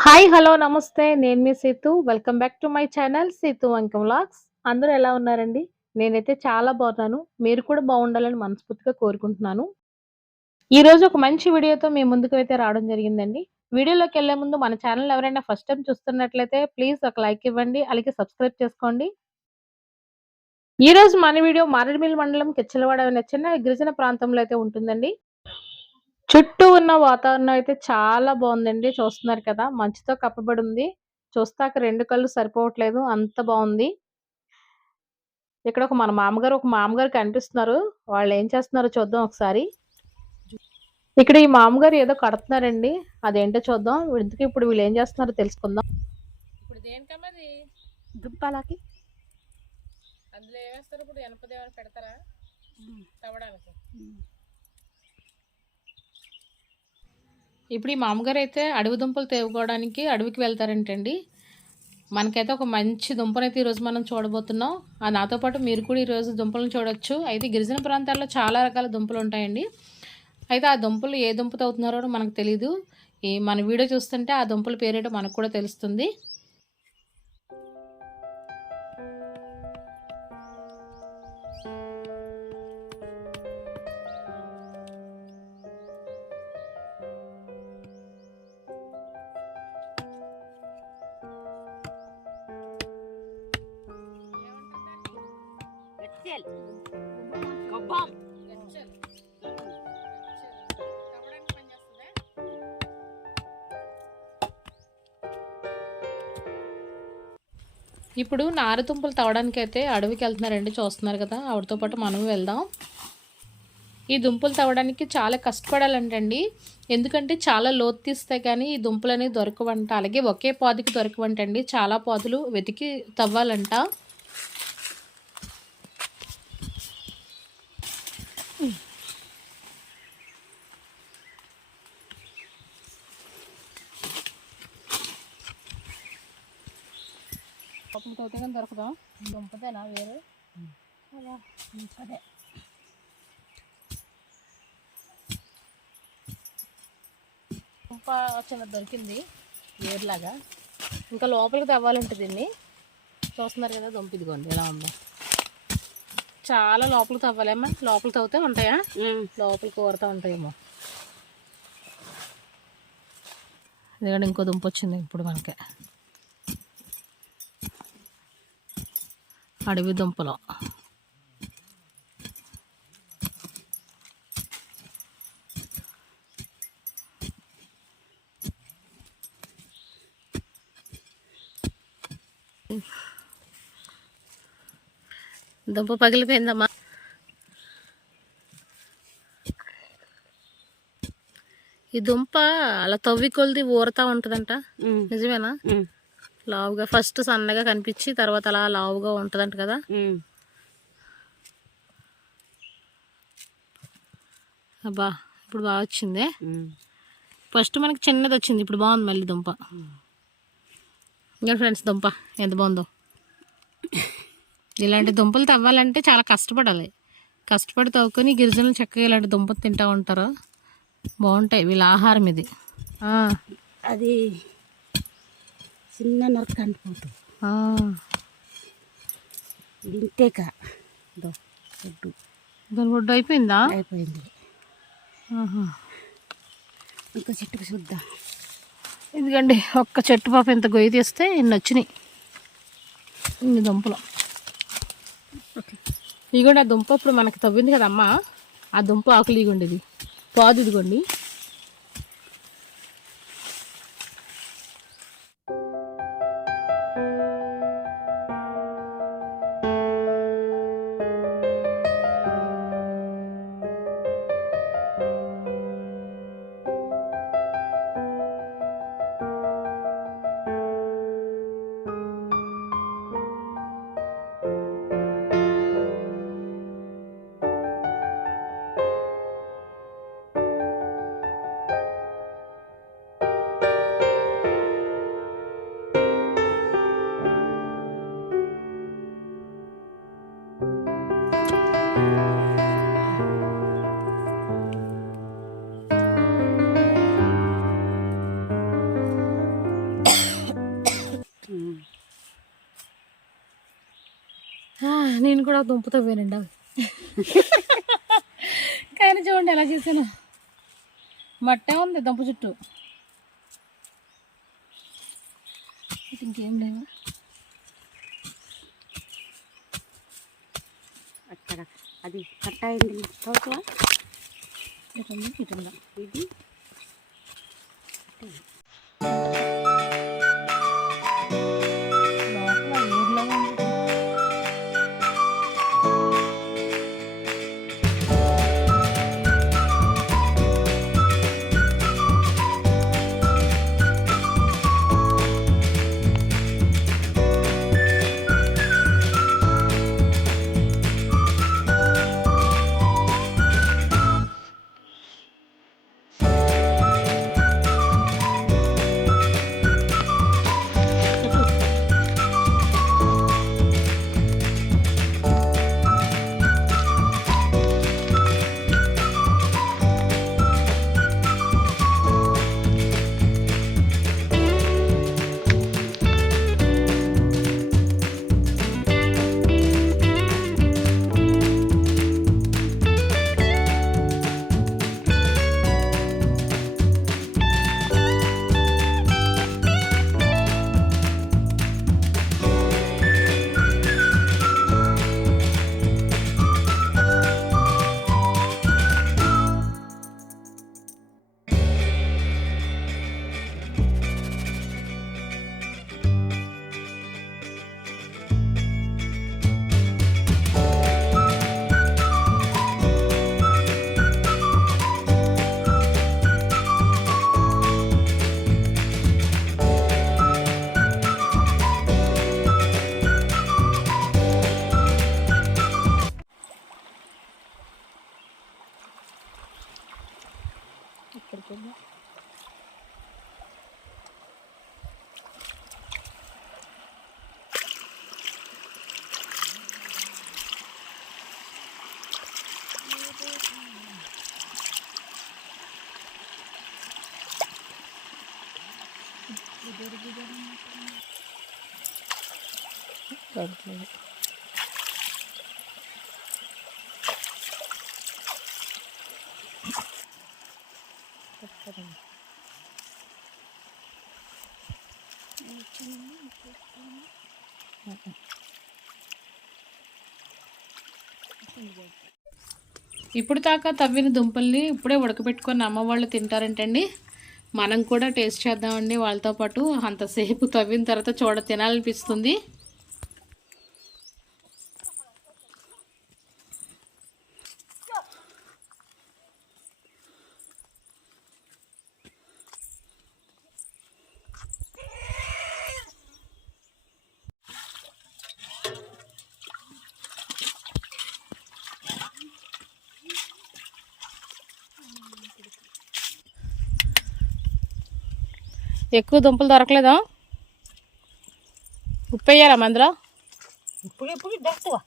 Hi! Hello! నమస్తే. నేను మీ Seethu. Welcome back to my channel Seethu Vankam vlogs. అందరూ ఎలా ఉన్నారండి? నేనైతే చాలా బాగున్నాను. మీరు కూడా బాగుండాలని మనస్ఫూర్తిగా కోరుకుంటున్నాను. ఈరోజు ఒక మంచి వీడియోతో మీ ముందుకైతే రావడం జరిగిందండి. వీడియోలోకెళ్ళే ముందు మన ఛానల్ ఎవరైనా ఫస్ట్ టైమ్ చూస్తున్నట్లయితే ప్లీజ్ ఒక లైక్ ఇవ్వండి. అలాగే సబ్స్క్రైబ్ చేసుకోండి. ఈరోజు మన వీడియో మారేడుమిల్లి మండలం కిచ్చలవాడ అనే చిన్న గిరిజన ప్రాంతంలో అయితే ఉంటుందండి. చుట్టూ ఉన్న వాతావరణం అయితే చాలా బావుందండి. చూస్తున్నారు కదా! మంచుతో కప్పబడి ఉంది. చూస్తాక 2 కళ్ళు సరిపోవట్లేదు. అంత బావుంది. ఇక్కడ ఒక మామగారు కనిపిస్తున్నారు. వాళ్ళేం చేస్తున్నారో చూద్దాం ఒకసారి. ఇక్కడ ఈ మామగారు ఏదో కడుతున్నారండి. అదేంటో చూద్దాం. ఇంతకీ ఇప్పుడు వీళ్ళేం చేస్తున్నారో తెలుసుకుందాం. ఇప్పుడు దేనికమ్మా అది? దుంపలకి అందులో ఏమేస్తారు ఇప్పుడు? ఎనపదేమైనా పెడతారా తవ్వడానికి? ఇప్పుడు ఈ మామగారైతే అడవి దుంపలు తేవుకోవడానికి అడవికి వెళ్తారంటండి. మనకైతే ఒక మంచి దుంపనైతే ఈరోజు మనం చూడబోతున్నాం. నాతో పాటు మీరు కూడా ఈరోజు దుంపలను చూడొచ్చు. అయితే గిరిజన ప్రాంతాల్లో చాలా రకాల దుంపలు ఉంటాయండి. అయితే ఆ దుంపలు ఏ దుంప తవ్వుతున్నారో మనకు తెలీదు. మన వీడియో చూస్తుంటే ఆ దుంపల పేరేటో మనకు కూడా తెలుస్తుంది. ఇప్పుడు నారదుంపలు తవ్వడానికైతే అడవికి వెళ్తున్నారండి. చూస్తున్నారు కదా! ఆవిడతో పాటు మనం వెళ్దాం. ఈ దుంపలు తవ్వడానికి చాలా కష్టపడాలంటండి. ఎందుకంటే చాలా లోతు తీస్తే కానీ ఈ దుంపలనేవి దొరకవంట. అలాగే ఒకే పాదుకి దొరకవంటండి. చాలా పాదులు వెతికి తవ్వాలంట. పాపం తోతే కానీ దొరకదా? దుంపదేనా వేరే? అదే దుంప చిన్న దొరికింది వేరులాగా. ఇంకా లోపలికి తవ్వాలంటే దీన్ని చూస్తున్నారు కదా. దుంప ఇదిగోండి ఎలా ఉందో. చాలా లోపలికి తవ్వాలేమ్మా. లోపలికి తవ్వుతే ఉంటాయా? లోపలికి కోరుతూ ఉంటాయేమో. ఇదిగోండి ఇంకో దుంప వచ్చింది ఇప్పుడు మనకి. అడవి దుంపలు దుంప పగిలిపోయిందమ్మా. ఈ దుంప అలా తవ్వి కొలిది ఊరుతా ఉంటదంట. నిజమేనా? లావుగా ఫస్ట్ సన్నగా కనిపించి తర్వాత అలా లావుగా ఉంటదంట కదా. అబ్బా ఇప్పుడు బాగా వచ్చింది. ఫస్ట్ మనకి చిన్నది వచ్చింది, ఇప్పుడు బాగుంది మళ్ళీ దుంప. ఇంకా ఫ్రెండ్స్ దుంప ఎంత బాగుందో. ఇలాంటి దుంపలు తవ్వాలంటే చాలా కష్టపడాలి. కష్టపడి తవ్వుకొని గిరిజనులు చక్కగా ఇలాంటి దుంపలు తింటూ ఉంటారు. బాగుంటాయి వీళ్ళ ఆహారం ఇది. అది చిన్న నరక అంటుకుంటుంది. ఇంతేక గుడ్డు దాని గుడ్డు అయిపోయిందా? అయిపోయింది. ఇంకో చెట్టుకు చూద్దాం. ఎందుకండి ఒక్క చెట్టు పాప ఇంత గొయ్యి తీస్తే ఇన్ని వచ్చినాయి. ఇన్ని దుంపలు. ఇదిగోండి ఆ దుంప ఇప్పుడు మనకి తవ్వింది కదమ్మా. ఆ దుంప ఆకులు ఇదిగోండి, ఇది పాదు ఇదిగోండి. నేను కూడా దుంపతో పోయానండి అవి కానీ చూడండి ఎలా చేసాను. మట్టే ఉంది దుంప చుట్టూ, ఇంకేం లేవు. అక్కడ అది కట్ట అయింది చదువుతావా? ఇటుందా ఇది లోపల ఊర్లో ఉంది. ఇక్కడికి వెళ్ళి దొరకలేదు. ఇప్పుడు దాకా తవ్విన దుంపల్ని ఇప్పుడే ఉడకబెట్టుకొని అమ్మ వాళ్ళు తింటారంటండి. మనం కూడా టేస్ట్ చేద్దామండి వాళ్ళతో పాటు. అంతసేపు తవ్విన తర్వాత తినాలనిపిస్తుంది. ఎక్కువ దుంపలు దొరకలేదా? ఉప్పు వేయాలా మందులో? ఇప్పుడు దొరుకుతావా?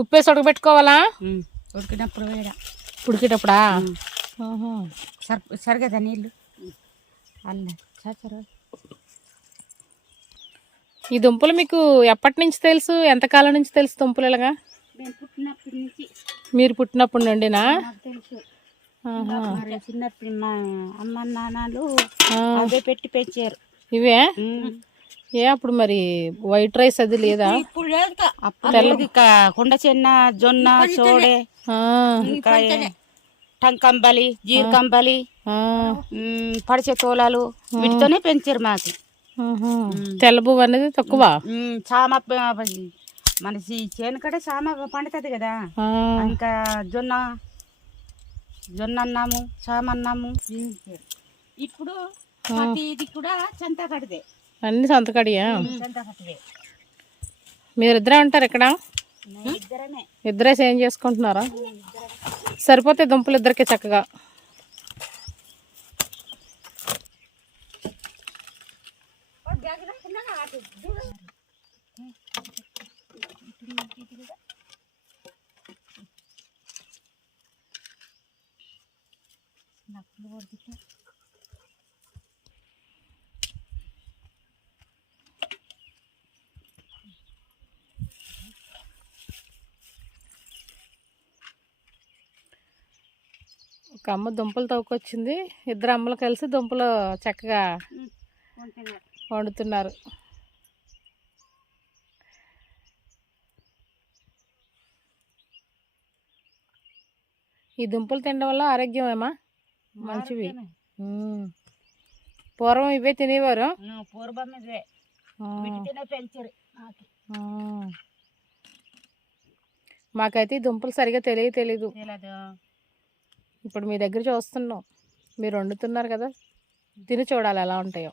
ఉప్పు వేసి ఉడకబెట్టుకోవాలా? ఉడికినప్పుడు వేయడా? ఉడికేటప్పుడా? సరిగదా నీళ్ళు అల్ల సరే. ఈ దుంపలు మీకు ఎప్పటి నుంచి తెలుసు? ఎంతకాలం నుంచి తెలుసు దుంపలు ఇలాగా? నేను పుట్టినప్పటి నుంచి. మీరు పుట్టినప్పుడు నుండినా? నాకు తెలుసు. చిన్నప్పుడు మా అమ్మ నాన్నలు అవే పెట్టి పెంచారు. ఇవే అప్పుడు మరి వైట్ రైస్ అది లేదా? ఇప్పుడు లేదు. అప్పుడు కొండ చెన్న, జొన్న, సోడే, ఇంకా టంకంబలి, జీరకంబలి, పడిచే తోలాలు వీటితోనే పెంచారు మాకు. తెల్లబువ్వ అనేది తక్కువ. చామ మన చేను కడే చామ పండుతుంది కదా, ఇంకా జొన్న అన్నాము, చామ అన్నాము. ఇప్పుడు ఇది కూడా చెంతకడిదే, అన్ని సంతకడియా? చెంతకడివే. మీరిద్దరే ఉంటారు ఇక్కడ? ఇద్దరే సేమ్ చేసుకుంటున్నారా? సరిపోతే దుంపలు ఇద్దరికి చక్కగా. ఒక అమ్మ దుంపలు తవ్వుకొచ్చింది, ఇద్దరు అమ్మలు కలిసి దుంపలు చక్కగా వండుతున్నారు. ఈ దుంపలు తినడం వల్ల ఆరోగ్యమేమా మంచివి. పూర్వం ఇవే తినేవారు. పూర్వం ఇవే పెంచారు. మాకైతే ఈ దుంపలు సరిగా తెలీదు. ఇప్పుడు మీ దగ్గర చూస్తున్నాం, మీరు వండుతున్నారు కదా, తిని చూడాలి ఎలా ఉంటాయో.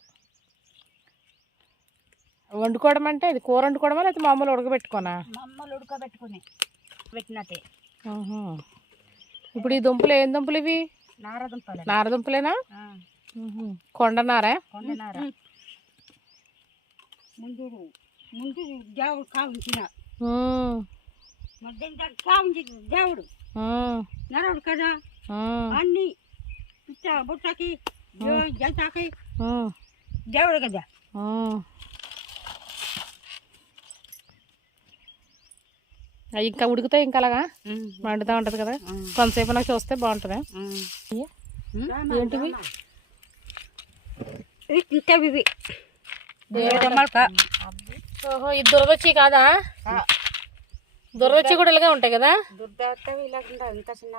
వండుకోవడం అంటే ఇది కూర వండుకోవడమా లేకపోతే మామూలు ఉడకబెట్టుకోనా? మామూలు ఉడకబెట్టుకుని పెట్టినట్టే. ఇప్పుడు ఈ దుంపలు ఏం దుంపలు ఇవి? నారదుంపలు. నారదుంపలేనా? కొండనారా? కొండనార. ముందు దేవుడు కావించిన కావించి దేవుడు నరవుడు కదా అన్ని బుట్టకి జంతాకి దేవుడు కదా. ఇంకా ఉడుకుతాయి, ఇంకా అలాగా మండుతూ ఉంటుంది కదా. కొంతసేపు నాకు చూస్తే బాగుంటుంది. ఏంటివి? ఇవి ఓహో, ఇది దురదొచ్చి కాదా? దురదొచ్చి కూడా ఇలాగే ఉంటాయి కదా. ఇంకా చిన్న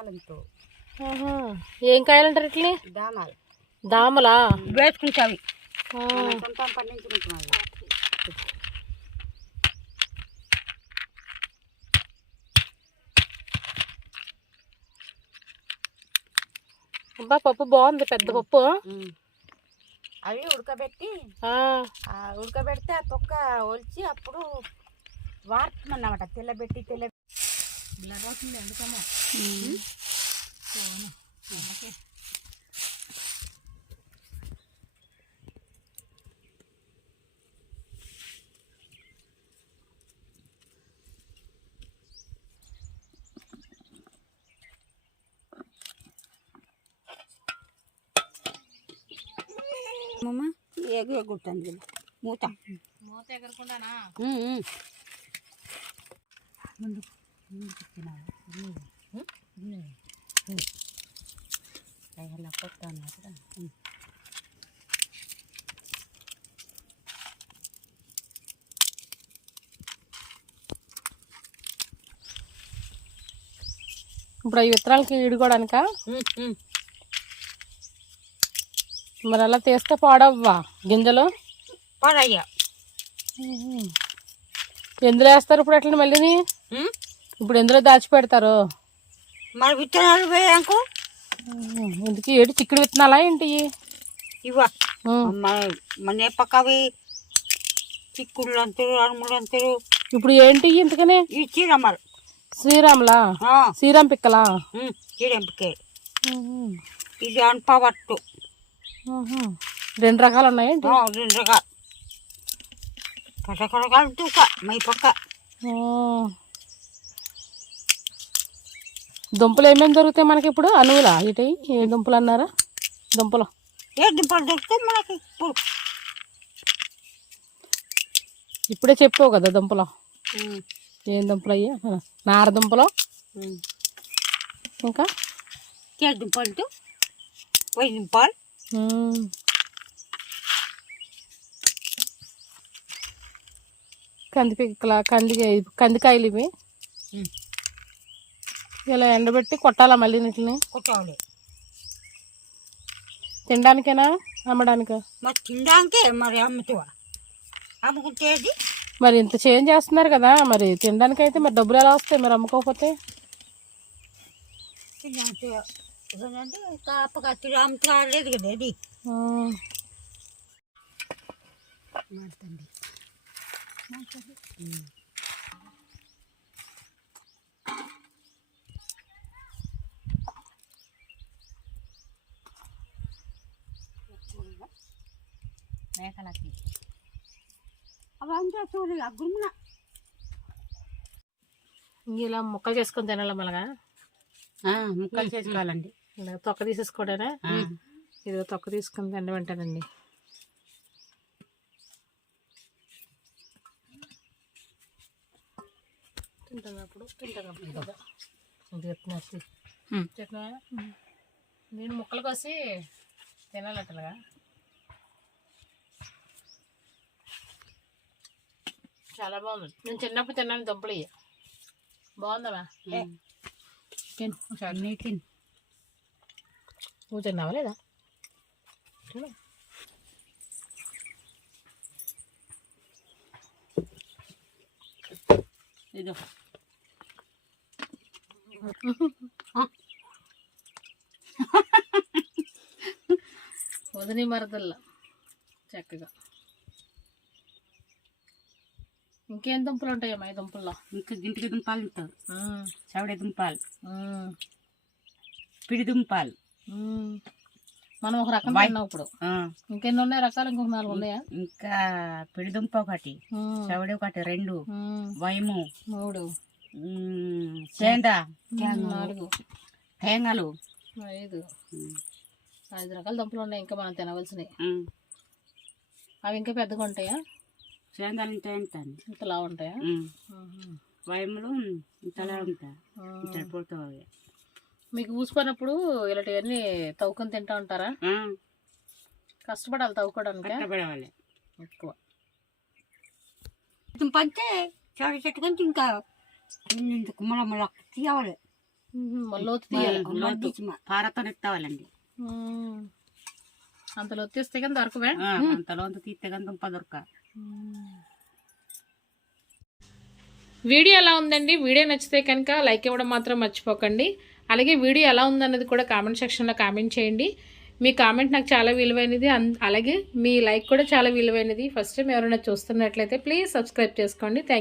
ఏం కాయలు అంటారు ఇట్లా? దామాలు. దామలా వేసుకుంటావి పండించుకుంటున్నావి. అబ్బా, పప్పు బాగుంది, పెద్ద పప్పు. అవి ఉడకబెట్టి ఉడకబెడితే ఆ తొక్క ఒలిచి అప్పుడు వాడుతున్నామన్నమాట. తెల్లబెట్టి ఇలా పోతుంది ఎందుకమ్మా. ఎగురుతుంది మూత ఎగరకుండానా? ముందు కొత్త ఇప్పుడు ఈ విత్తనాలకి ఈడుకోవడానికా? మరి అలా తీస్తే పాడవ్వా గింజలు? పాడయ్యా. ఎందులో వేస్తారు ఇప్పుడు అట్లా మళ్ళీ? ఇప్పుడు ఎందులో దాచిపెడతారు? మరి విత్తనాలు వేయకు. ఎందుకు ఏడు చిక్కుడు విత్తనాలా ఏంటి? ఇవా మన పక్కవి చిక్కుళ్ళు అంటారు, అరుములు అంటారు. ఇప్పుడు ఏంటి ఇంతకనే? ఈ చీరమ్మలు. శ్రీరాములా? శ్రీరామ్ పిక్కలా? చీరం పిక్క. ఇది అనపవట్టు. 2 రకాలు ఉన్నాయండి? 2 రకాలు. రకరకాలు తూక మై పక్క. దుంపలు ఏమేమి దొరుకుతాయి మనకి ఇప్పుడు? అనువులా ఇటు? ఏ దుంపలు అన్నారా? దుంపలు ఏ దుంపలు దొరుకుతాయి మనకి ఇప్పుడు? ఇప్పుడే చెప్పావు కదా దుంపలు. ఏం దుంపలు అయ్యా? నార దుంపలు, ఇంకా దుంపలు, పొయ్యి దుంపలు, కందికాయలు ఇవి. ఇలా ఎండబెట్టి కొట్టాలా మళ్ళీ వీటిని? కొట్టాలి. తినడానికేనా అమ్మడానికా? మరి తినడానికే. మరి అమ్ముతావా? అమ్ముకుంటేది. మరి ఇంత చేంజ్ చేస్తున్నారు కదా, మరి తినడానికి అయితే మరి డబ్బులు ఎలా వస్తాయి మరి అమ్ముకోకపోతే? అమ్మలేదు కదా అది. మేకలకి అవంతా చూడు గుమ్మ. ఇలా ముక్కలు చేసుకొని తినాలి మళ్ళగా? ముక్కలు చేసుకోవాలండి. ఇలా తొక్క తీసేసుకోవడానా? ఇదో తొక్క తీసుకుని తిండి వెంటనండి. తింటున్నప్పుడు కదా చెప్తున్నా. నేను ముక్కలు కోసి తినాలట్టలుగా. చాలా బాగుంది. నేను చిన్నప్పుడు తిన్నాను దుంపలు. బాగుందమ్మా. తిను ఒకసారి. తిను. నువ్వు తిన్నావా లేదా? ఇదో వదిలి మరదల్లా చక్కగా. ఇంకేం దుంపలు ఉంటాయమ్మా ఈ దుంపల్లో? ఇంకా గింటికి దుంపాలు ఉంటారు, చవడే దుంపాలు, పిడి దుంపాలు. మనం ఒక రకం తిన్నాం ఇప్పుడు. ఇంకెన్ని ఉన్నాయి రకాలు? ఇంకొక 4 ఉన్నాయా? ఇంకా పిడి దుంప ఒకటి, చవడి ఒకటి, 2, వైము 3, సేందా 4, తేంగలు 5 రకాల దుంపలు ఉన్నాయి ఇంకా మనం తినవలసినవి. అవి ఇంకా పెద్దగా ఉంటాయా? సేందాలు ఉంటాయి, ఇంతలా ఉంటాయా? వైములు ఇంతలా ఉంటాయి, ఇంత పోతాయి. మీకు ఊసిపోయినప్పుడు ఇలాంటివన్నీ తవ్వుకొని తింటా ఉంటారా? కష్టపడాలి తవ్వుకోవడానికి. కష్టపడవాలి ఎక్కువ. పంటే చెడు చెట్టు కొంచెం ఇంకా మళ్ళీ తీయాలి, లోతు తీయాలి. పారతో ఎత్తావాలండి. అంత లోతు తీస్తే కానీ దొరకవే. అంత లోతు తీస్తే కానీ దుంప దొరక. వీడియో ఎలా ఉందండి? వీడియో నచ్చితే కనుక లైక్ ఇవ్వడం మాత్రం మర్చిపోకండి. అలాగే వీడియో ఎలా ఉందన్నది కూడా కామెంట్ సెక్షన్లో కామెంట్ చేయండి. మీ కామెంట్ నాకు చాలా విలువైనది. అలాగే మీ లైక్ కూడా చాలా విలువైనది. ఫస్ట్ టైం ఎవరైనా చూస్తున్నట్లయితే ప్లీజ్ సబ్స్క్రైబ్ చేసుకోండి. Thank you.